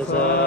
because uh,